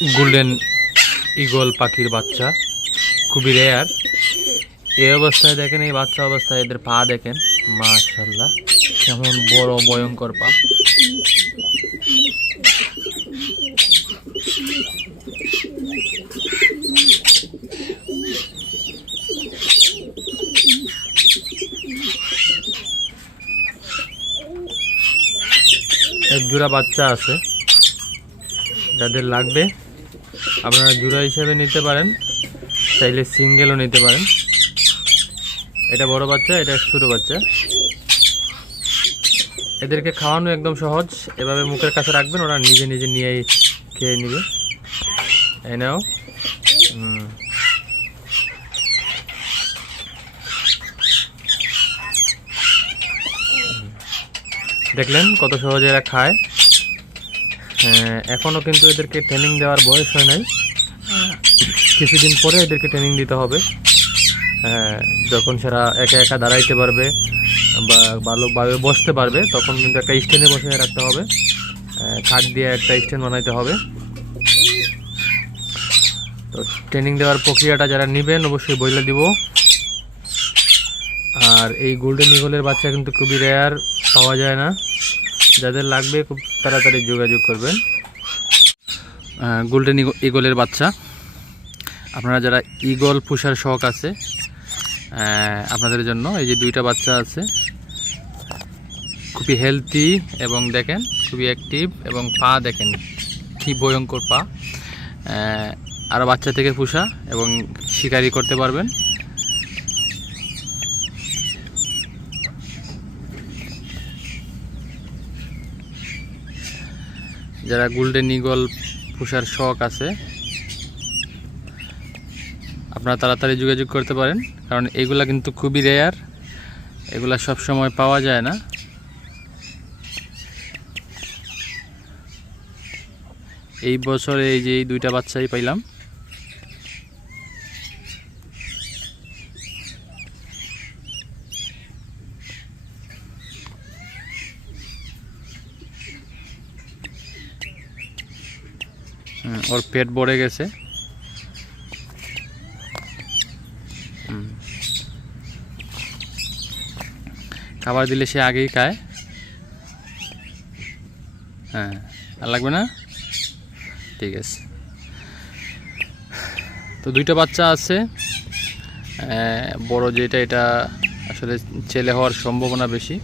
Golden eagle পাখির বাচ্চা। খুবই রেয়ার এই অবস্থায় দেখেন, এই বাচ্চা অবস্থায় এদের পা দেখেন। মাশাল্লাহ কেমন বড় ভয়ঙ্কর পা। এক জোড়া বাচ্চা আছে। যাদের লাগবে আপনারা জোড়া হিসেবে নিতে পারেন, চাইলে সিঙ্গেলও নিতে পারেন। এটা বড় বাচ্চা, এটা ছোটো বাচ্চা। এদেরকে খাওয়ানো একদম সহজ, এভাবে মুখের কাছে রাখবেন, ওরা নিজে নিজে নিয়ে খেয়ে নেবে। এই নাও। হুম। দেখলেন কত সহজে এরা খায়। এখনও কিন্তু এদেরকে ট্রেনিং দেওয়ার বয়স হয় নাই। কিছুদিন পরে এদেরকে ট্রেনিং দিতে হবে। হ্যাঁ, যখন সেরা একা একা দাঁড়াইতে পারবে বা ভালোভাবে বসতে পারবে তখন কিন্তু একটা স্ট্যান্ডে বসে রাখতে হবে। আহ, খাট দিয়ে একটা স্ট্যান্ড বানাইতে হবে। তো ট্রেনিং দেওয়ার প্রক্রিয়াটা যারা নেবেন অবশ্যই বইলে দিব। আর এই গোল্ডেন ইগলের বাচ্চা কিন্তু খুবই রেয়ার পাওয়া যায় না। যাদের লাগবে খুব তাড়াতাড়ি যোগাযোগ করবেন। গোল্ডেন ইগলের বাচ্চা। আপনারা যারা ইগল পুষার শখ আছে আপনাদের জন্য এই যে দুইটা বাচ্চা আছে, খুবই হেলদি এবং দেখেন খুবই অ্যাক্টিভ এবং পা দেখেন কি ভয়ঙ্কর পা। আরও বাচ্চা থেকে পুষা এবং শিকারি করতে পারবেন। যারা গোল্ডেন ইগল পুষার শখ আছে, আপনারা তাড়াতাড়ি যোগাযোগ করতে পারেন, কারণ এগুলা কিন্তু খুবই রেয়ার এগুলা সব সময় পাওয়া যায় না। এই বছরে এই যে এই দুইটা বাচ্চাই পাইলাম। ওর পেট ভরে গেছে। খাবার দিলে সে আগেই খায়। হ্যাঁ আর লাগবে না? ঠিক আছে। তো দুইটা বাচ্চা আছে। বড় যেটা, এটা আসলে ছেলে হওয়ার সম্ভাবনা বেশি।